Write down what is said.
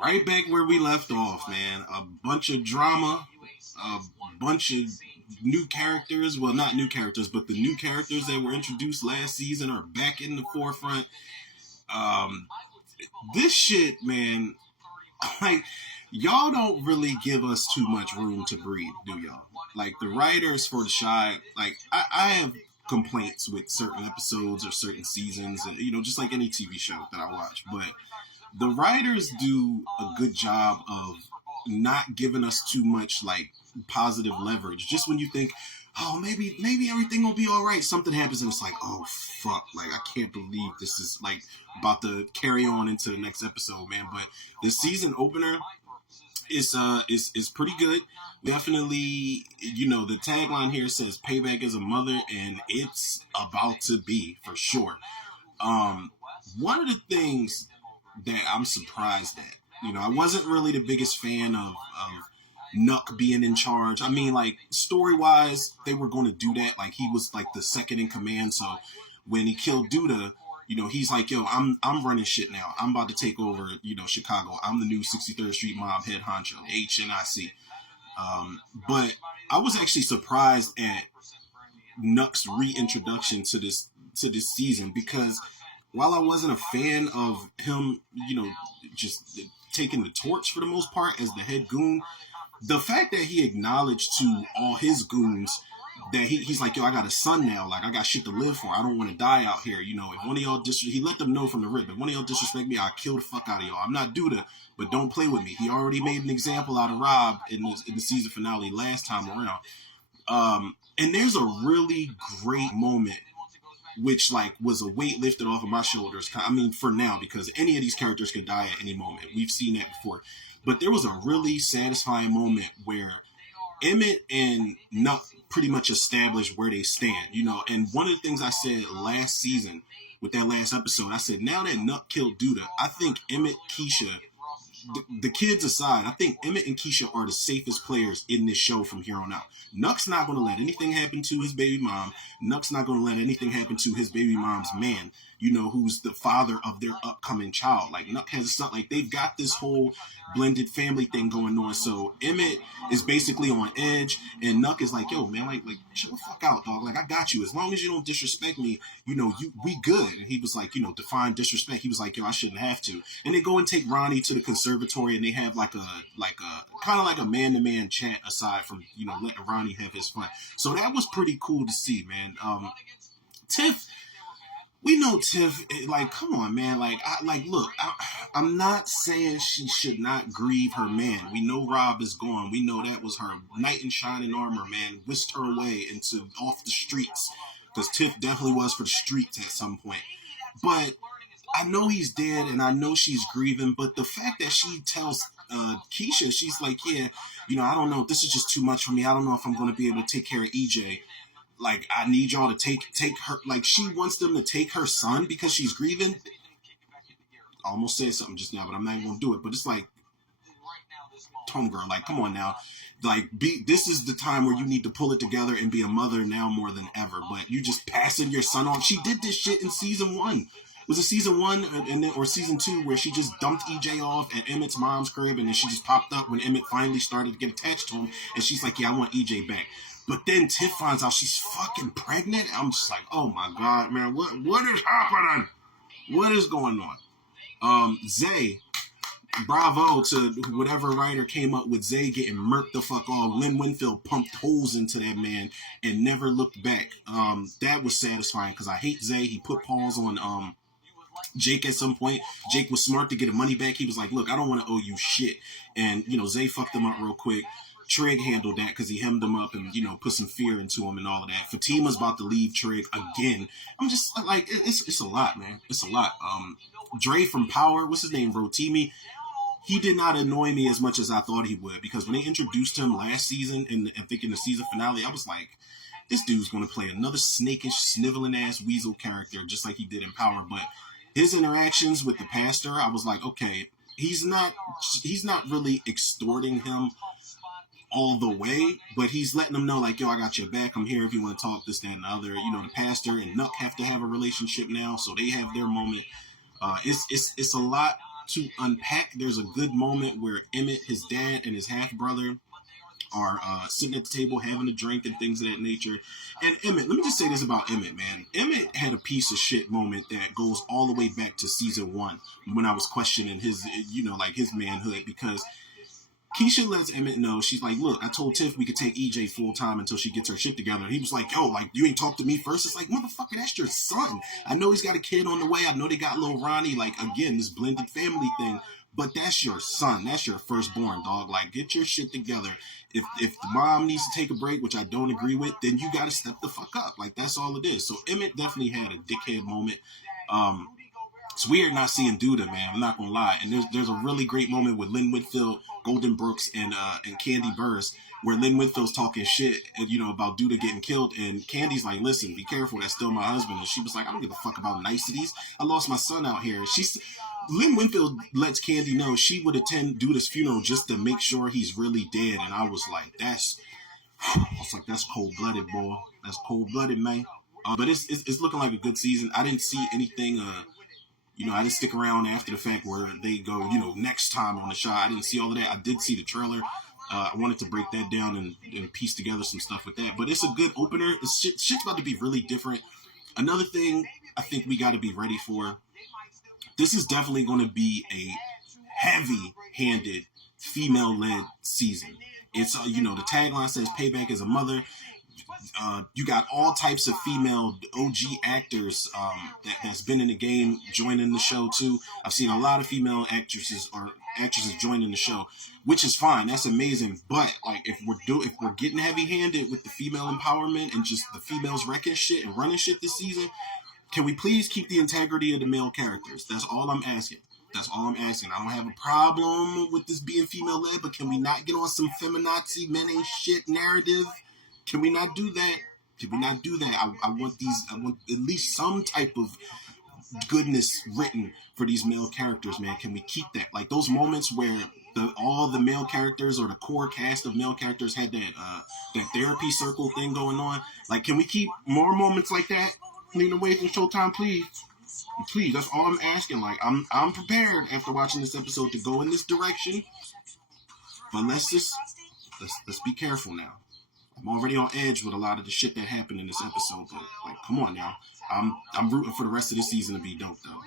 Right back where we left off, man. A bunch of drama, a bunch of new characters. Well, not new characters, but the new characters that were introduced last season are back in the forefront. Um, this shit, man, like, y'all don't really give us too much room to breathe, do y'all? Like, the writers for The Chi, like, I have complaints with certain episodes or certain seasons, and, just like any TV show that I watch, but the writers do a good job of not giving us too much, like, positive leverage. Just when you think, oh, maybe everything will be all right, something happens and it's like, oh, fuck, like, I can't believe this is, like, about to carry on into the next episode, man. But the season opener is pretty good. Definitely, the tagline here says payback as a mother, and it's about to be, for sure. One of the things that I'm surprised at, I wasn't really the biggest fan of Nuck being in charge. I mean, like, story-wise, they were going to do that. Like, he was, like, the second in command, so when he killed Douda, he's like, yo, I'm running shit now. I'm about to take over, Chicago. I'm the new 63rd Street Mob head honcho, HNIC. But I was actually surprised at Nuck's reintroduction to this season, because while I wasn't a fan of him, just taking the torch for the most part as the head goon, the fact that he acknowledged to all his goons that he's like, yo, I got a son now. Like, I got shit to live for. I don't want to die out here. If one of y'all he let them know from the rip. If one of y'all disrespect me, I'll kill the fuck out of y'all. I'm not Douda, but don't play with me. He already made an example out of Rob in the season finale last time around. And there's a really great moment, which, like, was a weight lifted off of my shoulders. I mean, for now, because any of these characters could die at any moment. We've seen that before. But there was a really satisfying moment where Emmett and Nuck pretty much established where they stand, and one of the things I said last season with that last episode, I said, now that Nuck killed Douda, I think Emmett, Keisha, the kids aside, I think Emmett and Keisha are the safest players in this show from here on out. Nuck's not going to let anything happen to his baby mom. Nuck's not going to let anything happen to his baby mom's man, who's the father of their upcoming child. Like, Nuck has a son. Like, they've got this whole blended family thing going on. So Emmett is basically on edge, and Nuck is like, yo, man, like chill the fuck out, dog. Like, I got you. As long as you don't disrespect me, we good. And he was like, define disrespect. He was like, yo, I shouldn't have to. And they go and take Ronnie to the conservatory, and they have like a kind of like a man-to-man chant aside from, letting Ronnie have his fun. So that was pretty cool to see, man. Tiff, we know Tiff, like, come on, man. Like, I'm not saying she should not grieve her man. We know Rob is gone. We know that was her knight in shining armor, man. Whisked her away off the streets. Because Tiff definitely was for the streets at some point. But I know he's dead, and I know she's grieving, but the fact that she tells Keisha, she's like, yeah, I don't know, this is just too much for me. I don't know if I'm going to be able to take care of EJ. Like, I need y'all to take her. Like, she wants them to take her son because she's grieving. I almost said something just now, but I'm not even going to do it. But it's like, tone girl, like, come on now. Like, this is the time where you need to pull it together and be a mother now more than ever. But you just passing your son off. She did this shit in season 1. Was it season 1 or season 2 where she just dumped EJ off at Emmett's mom's crib, and then she just popped up when Emmett finally started to get attached to him, and she's like, yeah, I want EJ back. But then Tiff finds out she's fucking pregnant. I'm just like, oh my God, man, what is happening? What is going on? Zay, bravo to whatever writer came up with Zay getting murked the fuck off. Lynn Winfield pumped holes into that man and never looked back. That was satisfying because I hate Zay. He put paws on Jake at some point. Jake was smart to get his money back. He was like, look, I don't want to owe you shit. And, Zay fucked him up real quick. Trig handled that because he hemmed him up and, put some fear into him and all of that. Fatima's about to leave Trig again. I'm just like, it's a lot, man. It's a lot. Dre from Power, what's his name, Rotimi? He did not annoy me as much as I thought he would, because when they introduced him last season, and I think in the season finale, I was like, this dude's going to play another snakish, sniveling ass weasel character just like he did in Power. But his interactions with the pastor, I was like, okay, he's not really extorting him all the way, but he's letting them know, like, yo, I got your back. I'm here if you want to talk, this, that, and the other. The pastor and Nuck have to have a relationship now, so they have their moment. It's a lot to unpack. There's a good moment where Emmett, his dad, and his half brother are sitting at the table having a drink and things of that nature. And Emmett, let me just say this about Emmett, man. Emmett had a piece of shit moment that goes all the way back to season 1 when I was questioning his, like his manhood, because Keisha lets Emmett know, she's like, look, I told Tiff we could take EJ full time until she gets her shit together. And he was like, yo, like, you ain't talked to me first? It's like, motherfucker, that's your son. I know he's got a kid on the way. I know they got little Ronnie, like, again, this blended family thing. But that's your son. That's your firstborn, dog. Like, get your shit together. If the mom needs to take a break, which I don't agree with, then you got to step the fuck up. Like, that's all it is. So Emmett definitely had a dickhead moment. It's weird not seeing Douda, man. I'm not gonna lie. And there's a really great moment with Lynn Whitfield, Golden Brooks, and Candy Burrs, where Lynn Whitfield's talking shit, about Douda getting killed, and Candy's like, "Listen, be careful. That's still my husband." And she was like, "I don't give a fuck about niceties. I lost my son out here." Lynn Whitfield lets Candy know she would attend Douda's funeral just to make sure he's really dead. And I was like, that's cold blooded, boy. That's cold blooded, man. But it's looking like a good season. I didn't see anything. I didn't stick around after the fact where they go, next time on the show. I didn't see all of that. I did see the trailer. I wanted to break that down and piece together some stuff with that. But it's a good opener. Shit's about to be really different. Another thing I think we got to be ready for, this is definitely going to be a heavy-handed, female-led season. It's, the tagline says payback as a mother. You got all types of female OG actors that's been in the game joining the show too. I've seen a lot of female actresses joining the show, which is fine. That's amazing. But like, if we're getting heavy-handed with the female empowerment and just the females wrecking shit and running shit this season, can we please keep the integrity of the male characters? That's all I'm asking. That's all I'm asking. I don't have a problem with this being female-led, but can we not get on some feminazi, men ain't shit narrative? Can we not do that? Can we not do that? I want at least some type of goodness written for these male characters, man. Can we keep that? Like those moments where all the male characters or the core cast of male characters had that therapy circle thing going on. Like, can we keep more moments like that? Lean away from Showtime, please. Please, that's all I'm asking. Like, I'm prepared after watching this episode to go in this direction. But let's be careful now. I'm already on edge with a lot of the shit that happened in this episode, but like, come on now. I'm rooting for the rest of the season to be dope, though.